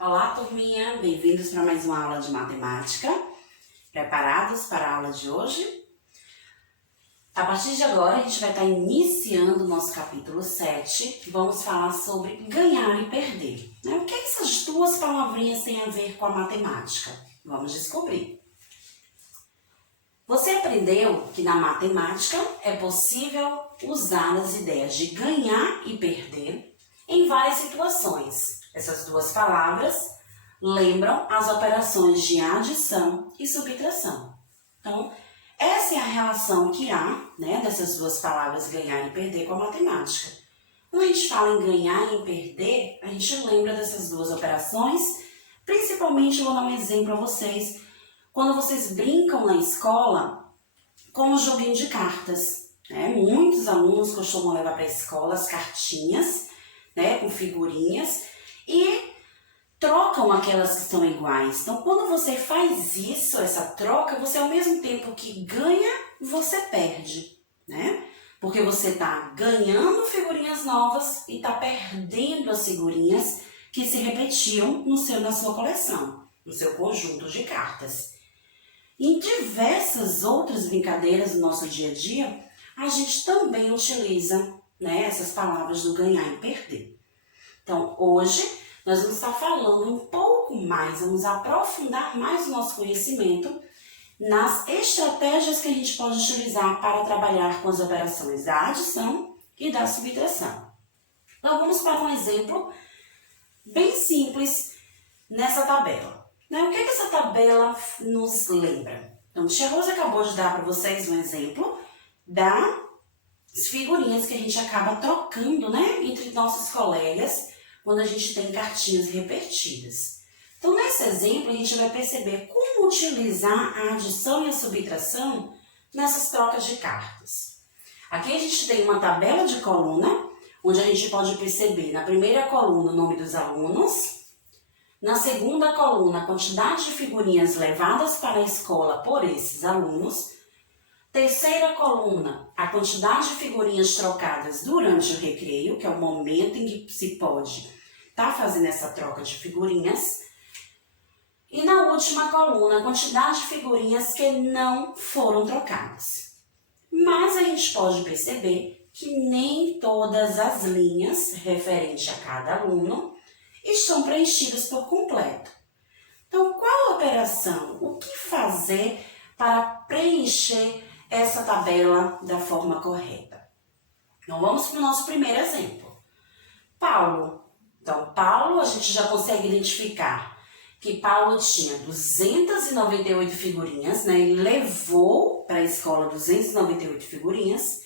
Olá, turminha! Bem-vindos para mais uma aula de matemática. Preparados para a aula de hoje? A partir de agora, a gente vai estar iniciando o nosso capítulo 7. Vamos falar sobre ganhar e perder. O que essas duas palavrinhas têm a ver com a matemática? Vamos descobrir. Você aprendeu que na matemática é possível usar as ideias de ganhar e perder em várias situações. Essas duas palavras lembram as operações de adição e subtração. Então, essa é a relação que há, dessas duas palavras ganhar e perder com a matemática. Quando a gente fala em ganhar e em perder, a gente lembra dessas duas operações. Principalmente, eu vou dar um exemplo a vocês. Quando vocês brincam na escola com o joguinho de cartas. Muitos alunos costumam levar para a escola as cartinhas, com figurinhas, e trocam aquelas que são iguais. Então, quando você faz isso, essa troca, você ao mesmo tempo que ganha, você perde, Porque você está ganhando figurinhas novas e está perdendo as figurinhas que se repetiam na sua coleção, no seu conjunto de cartas. Em diversas outras brincadeiras do nosso dia a dia, a gente também utiliza essas palavras do ganhar e perder. Então, hoje, nós vamos estar falando um pouco mais, vamos aprofundar mais o nosso conhecimento nas estratégias que a gente pode utilizar para trabalhar com as operações da adição e da subtração. Então, vamos para um exemplo bem simples nessa tabela. O que essa tabela nos lembra? Então, o Tia Rose acabou de dar para vocês um exemplo das figurinhas que a gente acaba trocando, entre nossos colegas quando a gente tem cartinhas repetidas. Então, nesse exemplo, a gente vai perceber como utilizar a adição e a subtração nessas trocas de cartas. Aqui a gente tem uma tabela de coluna, onde a gente pode perceber na primeira coluna o nome dos alunos, na segunda coluna a quantidade de figurinhas levadas para a escola por esses alunos, terceira coluna a quantidade de figurinhas trocadas durante o recreio, que é o momento em que se pode estar fazendo essa troca de figurinhas, e na última coluna a quantidade de figurinhas que não foram trocadas. Mas a gente pode perceber que nem todas as linhas referentes a cada aluno estão preenchidas por completo. Então, qual a operação? O que fazer para preencher essa tabela da forma correta? Então, vamos para o nosso primeiro exemplo. Paulo. Então, Paulo, a gente já consegue identificar que Paulo tinha 298 figurinhas, Ele levou para a escola 298 figurinhas.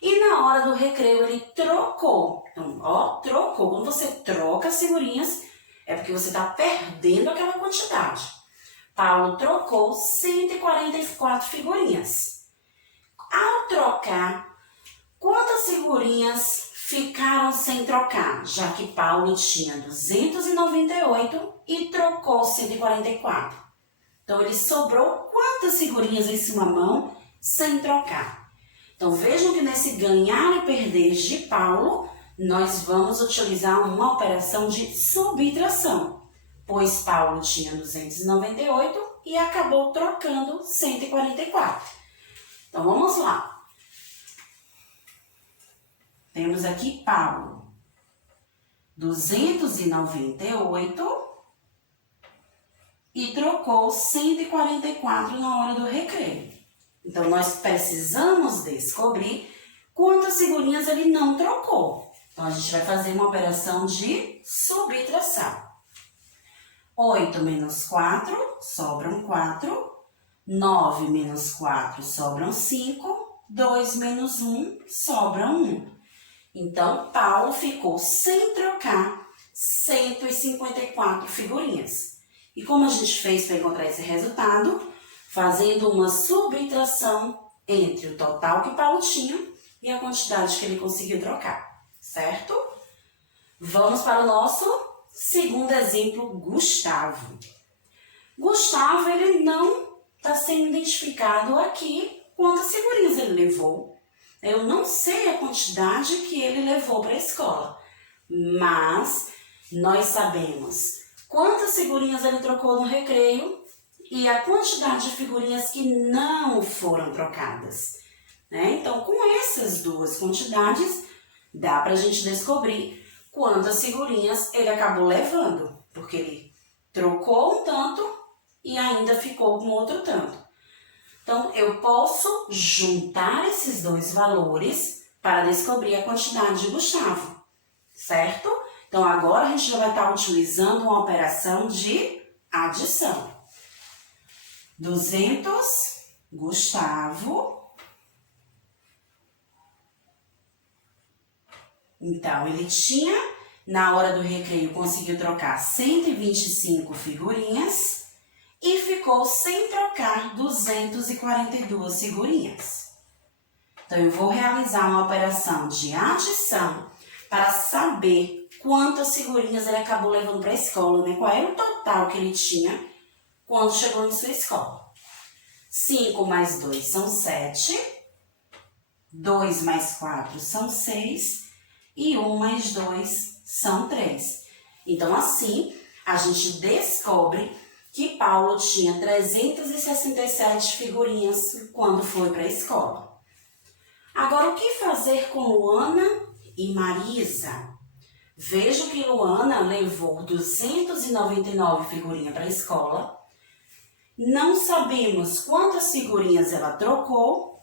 E na hora do recreio ele trocou. Então, trocou. Quando você troca as figurinhas, é porque você está perdendo aquela quantidade. Paulo trocou 144 figurinhas. Ao trocar, quantas figurinhas ficaram sem trocar? Já que Paulo tinha 298 e trocou 144. Então, ele sobrou quantas figurinhas em sua mão sem trocar? Então, vejam que nesse ganhar e perder de Paulo, nós vamos utilizar uma operação de subtração, pois Paulo tinha 298 e acabou trocando 144. Então, vamos lá. Temos aqui Paulo, 298 e trocou 144 na hora do recreio. Então, nós precisamos descobrir quantas figurinhas ele não trocou. Então, a gente vai fazer uma operação de subtração. 8 menos 4, sobram 4. 9 menos 4, sobram 5. 2 menos 1, sobra 1. Então, Paulo ficou sem trocar 154 figurinhas. E como a gente fez para encontrar esse resultado? Fazendo uma subtração entre o total que Paulo tinha e a quantidade que ele conseguiu trocar, certo? Vamos para o nosso segundo exemplo, Gustavo. Gustavo, ele não está sendo identificado aqui quantas figurinhas ele levou. Eu não sei a quantidade que ele levou para a escola, mas nós sabemos quantas figurinhas ele trocou no recreio e a quantidade de figurinhas que não foram trocadas, né? Então, com essas duas quantidades, dá para a gente descobrir quantas figurinhas ele acabou levando, porque ele trocou um tanto e ainda ficou com outro tanto. Então, eu posso juntar esses dois valores para descobrir a quantidade de Gustavo, certo? Então, agora a gente já vai estar utilizando uma operação de adição. 200, Gustavo. Então, ele tinha, na hora do recreio, conseguiu trocar 125 figurinhas e ficou sem trocar 242 figurinhas. Então, eu vou realizar uma operação de adição para saber quantas figurinhas ele acabou levando para a escola, né? Qual era o total que ele tinha quando chegou em sua escola. 5 mais 2 são 7, 2 mais 4 são 6 e 1 mais 2 são 3. Então, assim, a gente descobre que Paulo tinha 367 figurinhas quando foi para a escola. Agora, o que fazer com Luana e Marisa? Vejo que Luana levou 299 figurinhas para a escola. Não sabemos quantas figurinhas ela trocou,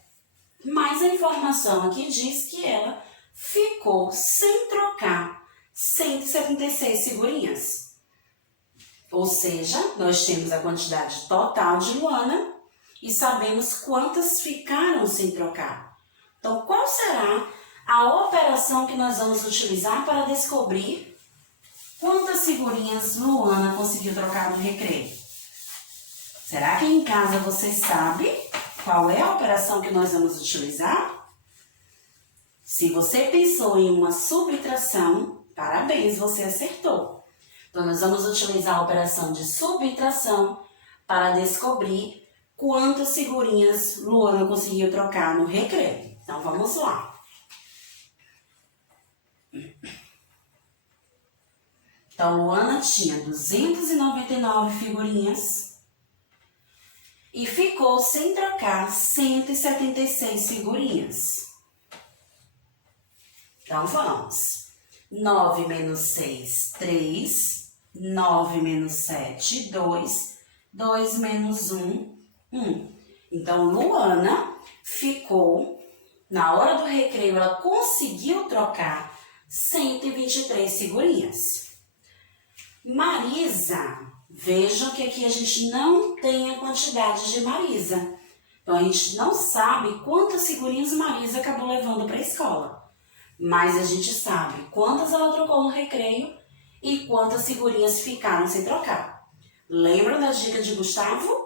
mas a informação aqui diz que ela ficou sem trocar 176 figurinhas. Ou seja, nós temos a quantidade total de Luana e sabemos quantas ficaram sem trocar. Então, qual será a operação que nós vamos utilizar para descobrir quantas figurinhas Luana conseguiu trocar no recreio? Será que em casa você sabe qual é a operação que nós vamos utilizar? Se você pensou em uma subtração, parabéns, você acertou. Então, nós vamos utilizar a operação de subtração para descobrir quantas figurinhas Luana conseguiu trocar no recreio. Então, vamos lá. Então, Luana tinha 299 figurinhas e ficou sem trocar 176 figurinhas. Então, vamos. 9 menos 6, 3. 9 menos 7, 2. 2 menos 1, 1. Então, Luana ficou, na hora do recreio, ela conseguiu trocar 123 figurinhas. Marisa, vejam que aqui a gente não tem a quantidade de Marisa. Então, a gente não sabe quantas figurinhas Marisa acabou levando para a escola. Mas a gente sabe quantas ela trocou no recreio e quantas figurinhas ficaram sem trocar. Lembra da dica de Gustavo?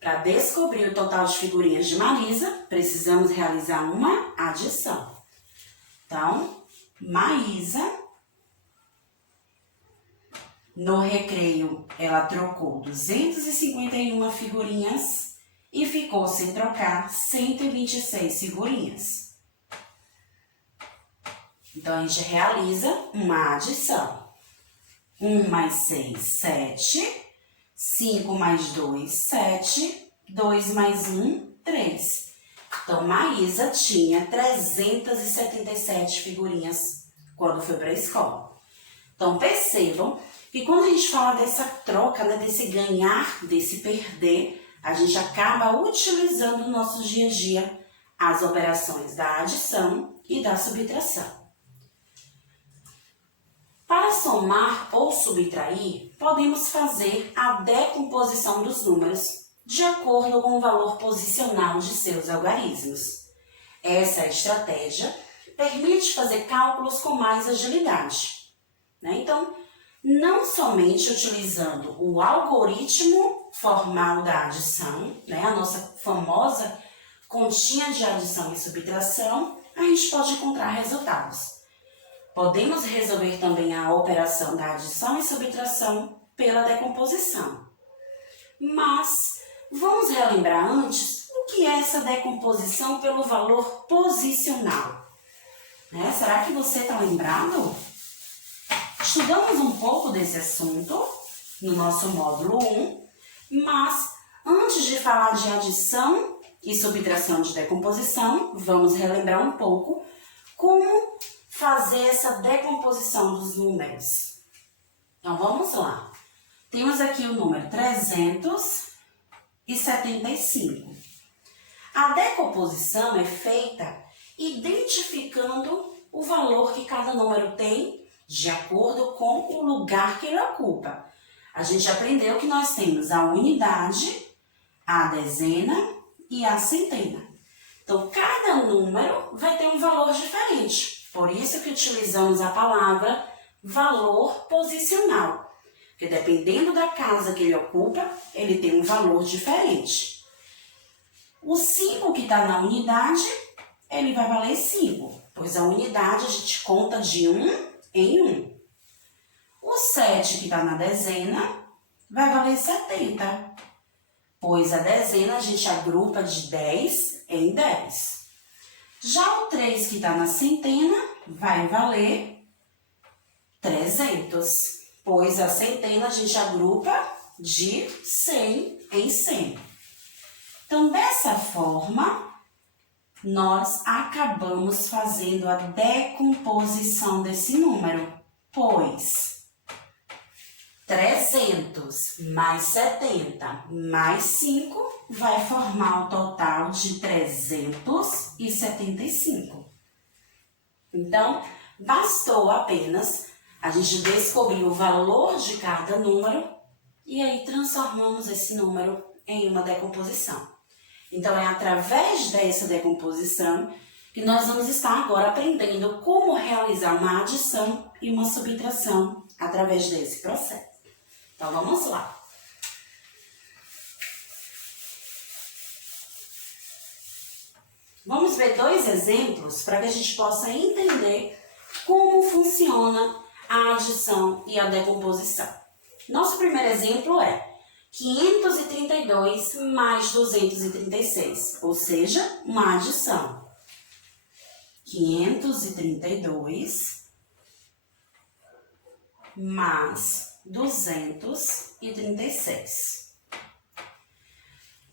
Para descobrir o total de figurinhas de Marisa, precisamos realizar uma adição. Então, Marisa, no recreio, ela trocou 251 figurinhas e ficou sem trocar 126 figurinhas. Então, a gente realiza uma adição. 1 mais 6, 7. 5 mais 2, 7. 2 mais 1, 3. Então, Maísa tinha 377 figurinhas quando foi para a escola. Então, percebam que quando a gente fala dessa troca, né, desse ganhar, desse perder, a gente acaba utilizando no nosso dia a dia as operações da adição e da subtração. Para somar ou subtrair, podemos fazer a decomposição dos números de acordo com o valor posicional de seus algarismos. Essa estratégia permite fazer cálculos com mais agilidade, né? Então, não somente utilizando o algoritmo formal da adição, né, a nossa famosa continha de adição e subtração, a gente pode encontrar resultados. Podemos resolver também a operação da adição e subtração pela decomposição. Mas vamos relembrar antes o que é essa decomposição pelo valor posicional. Né? Será que você está lembrado? Estudamos um pouco desse assunto no nosso módulo 1, mas antes de falar de adição e subtração de decomposição, vamos relembrar um pouco como fazer essa decomposição dos números. Então, vamos lá. Temos aqui o número 375. A decomposição é feita identificando o valor que cada número tem de acordo com o lugar que ele ocupa. A gente aprendeu que nós temos a unidade, a dezena e a centena. Então, cada número vai ter um valor diferente. Por isso que utilizamos a palavra valor posicional. Porque dependendo da casa que ele ocupa, ele tem um valor diferente. O 5 que está na unidade, ele vai valer 5, pois a unidade a gente conta de 1 em 1. O 7 que está na dezena vai valer 70, pois a dezena a gente agrupa de 10 em 10. Já o 3 que está na centena vai valer 300, pois a centena a gente agrupa de 100 em 100. Então, dessa forma, nós acabamos fazendo a decomposição desse número, pois 300 mais 70 mais 5 vai formar um total de 375. Então, bastou apenas a gente descobrir o valor de cada número e aí transformamos esse número em uma decomposição. Então, é através dessa decomposição que nós vamos estar agora aprendendo como realizar uma adição e uma subtração através desse processo. Então, vamos lá. Vamos ver dois exemplos para que a gente possa entender como funciona a adição e a decomposição. Nosso primeiro exemplo é 532 mais 236, ou seja, uma adição. 532 mais 236.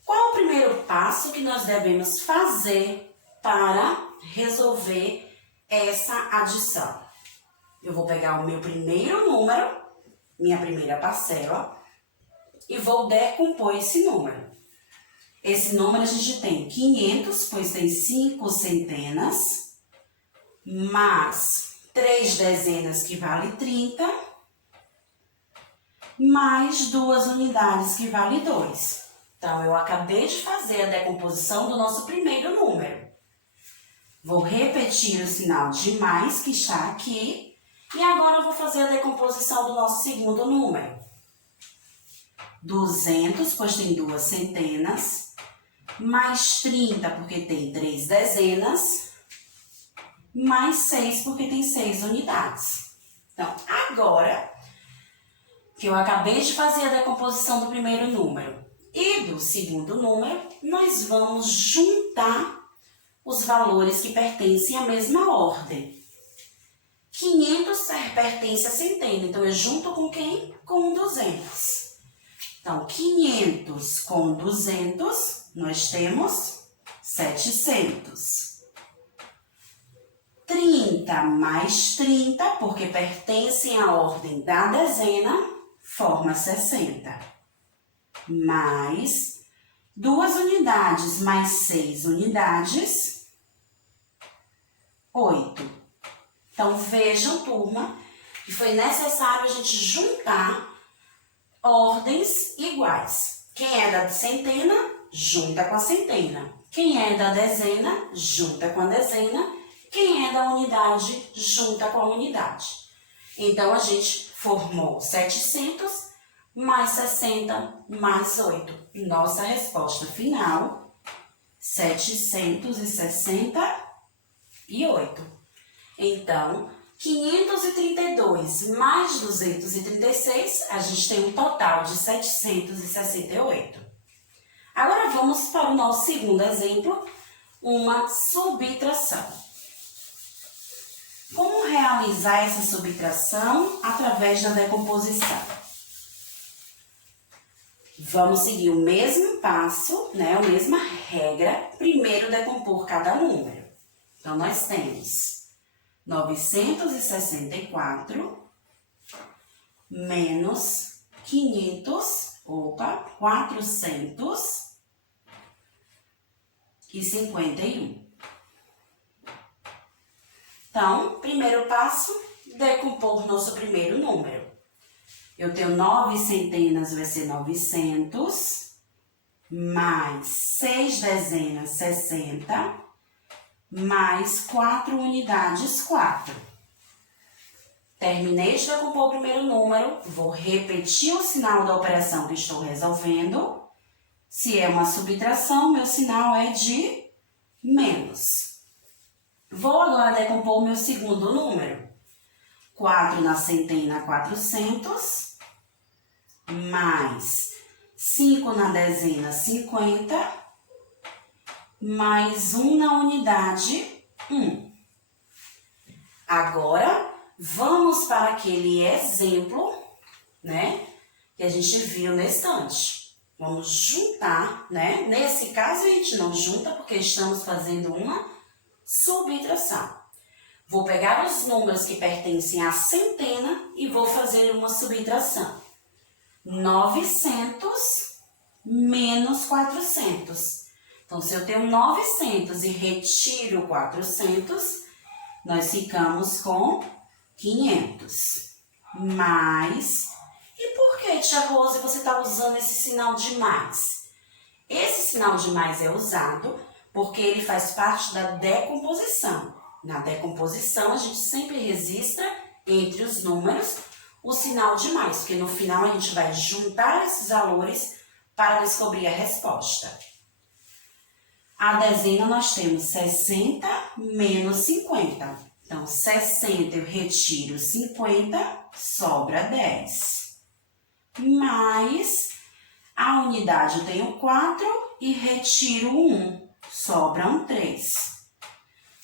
Qual é o primeiro passo que nós devemos fazer para resolver essa adição? Eu vou pegar o meu primeiro número, minha primeira parcela, e vou decompor esse número. Esse número a gente tem 500, pois tem 5 centenas, mais 3 dezenas, que vale 30, mais 2 unidades, que vale 2. Então, eu acabei de fazer a decomposição do nosso primeiro número. Vou repetir o sinal de mais que está aqui, e agora eu vou fazer a decomposição do nosso segundo número. 200, pois tem 2 centenas, mais 30, porque tem 3 dezenas, mais 6, porque tem 6 unidades. Então, agora que eu acabei de fazer a decomposição do primeiro número e do segundo número, nós vamos juntar os valores que pertencem à mesma ordem. 500 pertence a centena, então eu junto com quem? Com 200. Então, 500 com 200, nós temos 700. 30 mais 30, porque pertencem à ordem da dezena, forma 60. Mais 2 unidades mais 6 unidades, 8. Então, vejam, turma, que foi necessário a gente juntar ordens iguais. Quem é da centena, junta com a centena. Quem é da dezena, junta com a dezena. Quem é da unidade, junta com a unidade. Então, a gente formou 700 mais 60 mais 8. Nossa resposta final, 768. Então, 532 mais 236, a gente tem um total de 768. Agora, vamos para o nosso segundo exemplo, uma subtração. Como realizar essa subtração através da decomposição? Vamos seguir o mesmo passo, né? A mesma regra. Primeiro decompor cada número. Então, nós temos 964 menos 451. Então, primeiro passo, decompor nosso primeiro número. Eu tenho 9 centenas, vai ser 900, mais 6 dezenas, 60, mais 4 unidades, 4. Terminei de decompor o primeiro número, vou repetir o sinal da operação que estou resolvendo. Se é uma subtração, meu sinal é de menos. Vou agora decompor o meu segundo número. 4 na centena, 400, mais 5 na dezena, 50, mais 1 na unidade, 1. Agora, vamos para aquele exemplo, né, que a gente viu na estante. Vamos juntar, né? Nesse caso, a gente não junta porque estamos fazendo uma subtração. Vou pegar os números que pertencem à centena e vou fazer uma subtração. 900 menos 400. Então, se eu tenho 900 e retiro 400, nós ficamos com 500. Mais... E por que, tia Rose, você está usando esse sinal de mais? Esse sinal de mais é usado porque ele faz parte da decomposição. Na decomposição, a gente sempre registra entre os números o sinal de mais, porque no final a gente vai juntar esses valores para descobrir a resposta. A dezena nós temos 60 menos 50. Então, 60 eu retiro 50, sobra 10. Mais a unidade eu tenho 4 e retiro 1, sobram 3.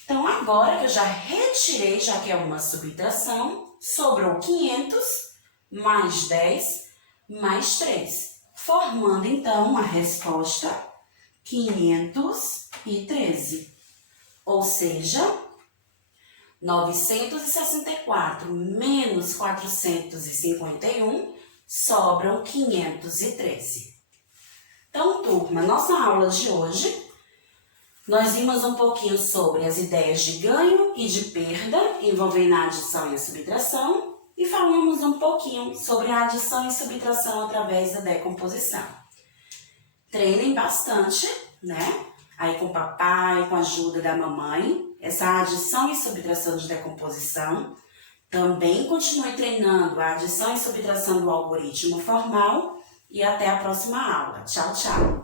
Então, agora que eu já retirei, já que é uma subtração, sobrou 500 mais 10 mais 3, formando então a resposta 513. Ou seja, 964 menos 451 sobram 513. Então, turma, nossa aula de hoje, nós vimos um pouquinho sobre as ideias de ganho e de perda envolvendo a adição e a subtração e falamos um pouquinho sobre a adição e subtração através da decomposição. Treinem bastante, né? Aí com o papai, com a ajuda da mamãe, essa adição e subtração de decomposição. Também continue treinando a adição e subtração do algoritmo formal e até a próxima aula. Tchau, tchau!